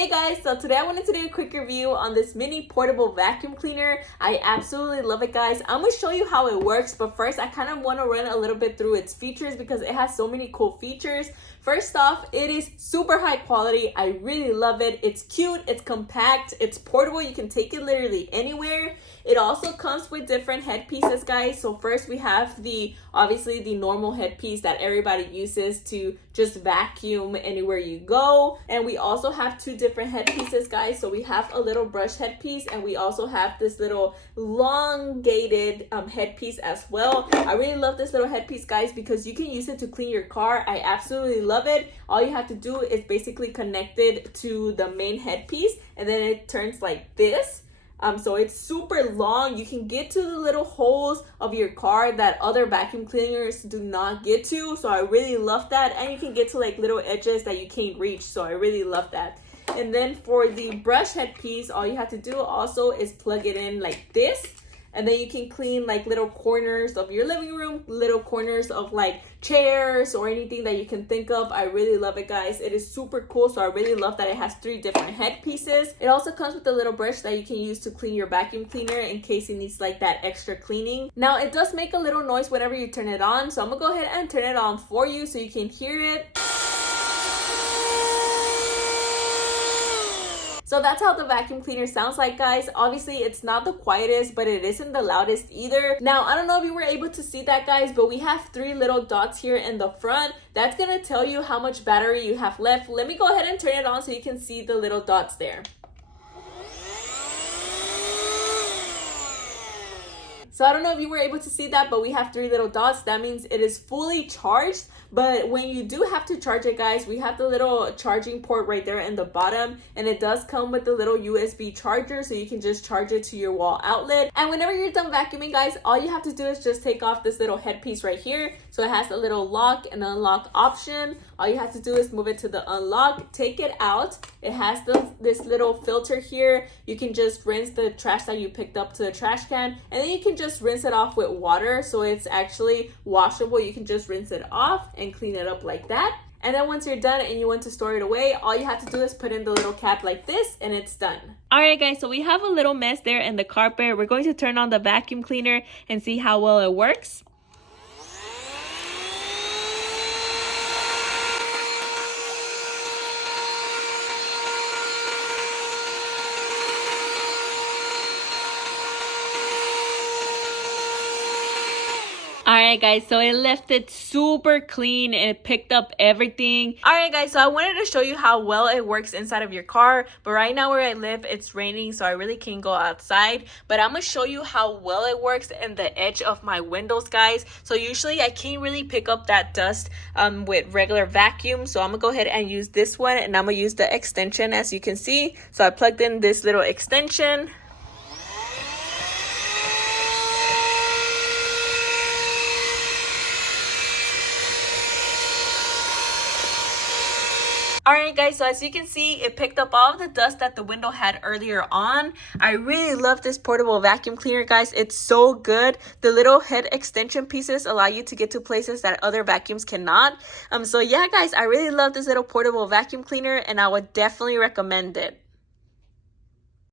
Hey guys, so today I wanted to do a quick review on this mini portable vacuum cleaner. I absolutely love it, guys. I'm going to show you how it works, but first I kind of want to run a little bit through its features because it has so many cool features. First off, it is super high quality. I really love it. It's cute, it's compact, it's portable. You can take it literally anywhere. It also comes with different headpieces, guys. So first we have obviously the normal headpiece that everybody uses to just vacuum anywhere you go. And we also have two different headpieces, guys. So we have a little brush headpiece and we also have this little elongated headpiece as well. I really love this little headpiece, guys, because you can use it to clean your car. I absolutely love it. All you have to do is basically connect it to the main headpiece and then it turns like this. So it's super long. You can get to the little holes of your car that other vacuum cleaners do not get to. So I really love that. And you can get to like little edges that you can't reach. So I really love that. And then for the brush headpiece, all you have to do also is plug it in like this. And then you can clean like little corners of your living room, little corners of like chairs or anything that you can think of. I really love it, guys. It is super cool. So I really love that it has 3 different headpieces. It also comes with a little brush that you can use to clean your vacuum cleaner in case it needs like that extra cleaning. Now it does make a little noise whenever you turn it on. So I'm gonna go ahead and turn it on for you so you can hear it. So that's how the vacuum cleaner sounds like, guys. Obviously, it's not the quietest, but it isn't the loudest either. Now, I don't know if you were able to see that, guys, but we have 3 little dots here in the front. That's gonna tell you how much battery you have left. Let me go ahead and turn it on so you can see the little dots there. So I don't know if you were able to see that, but we have 3 little dots. That means it is fully charged. But when you do have to charge it, guys, we have the little charging port right there in the bottom. And it does come with the little USB charger, so you can just charge it to your wall outlet. And whenever you're done vacuuming, guys, all you have to do is just take off this little headpiece right here. So it has a little lock and unlock option. All you have to do is move it to the unlock, take it out. It has this little filter here. You can just rinse the trash that you picked up to the trash can. And then you can just rinse it off with water. So it's actually washable. You can just rinse it off and clean it up like that. And then once you're done and you want to store it away, all you have to do is put in the little cap like this and it's done. All right, guys, so we have a little mess there in the carpet. We're going to turn on the vacuum cleaner and see how well it works. Alright, guys, so it left it super clean and it picked up everything. Alright, guys, so I wanted to show you how well it works inside of your car, but right now where I live, it's raining, so I really can't go outside. But I'm gonna show you how well it works in the edge of my windows, guys. So usually I can't really pick up that dust with regular vacuum, so I'm gonna go ahead and use this one, and I'm gonna use the extension, as you can see. So I plugged in this little extension. Alright, guys, so as you can see, it picked up all of the dust that the window had earlier on. I really love this portable vacuum cleaner, guys. It's so good. The little head extension pieces allow you to get to places that other vacuums cannot. So yeah, guys, I really love this little portable vacuum cleaner and I would definitely recommend it.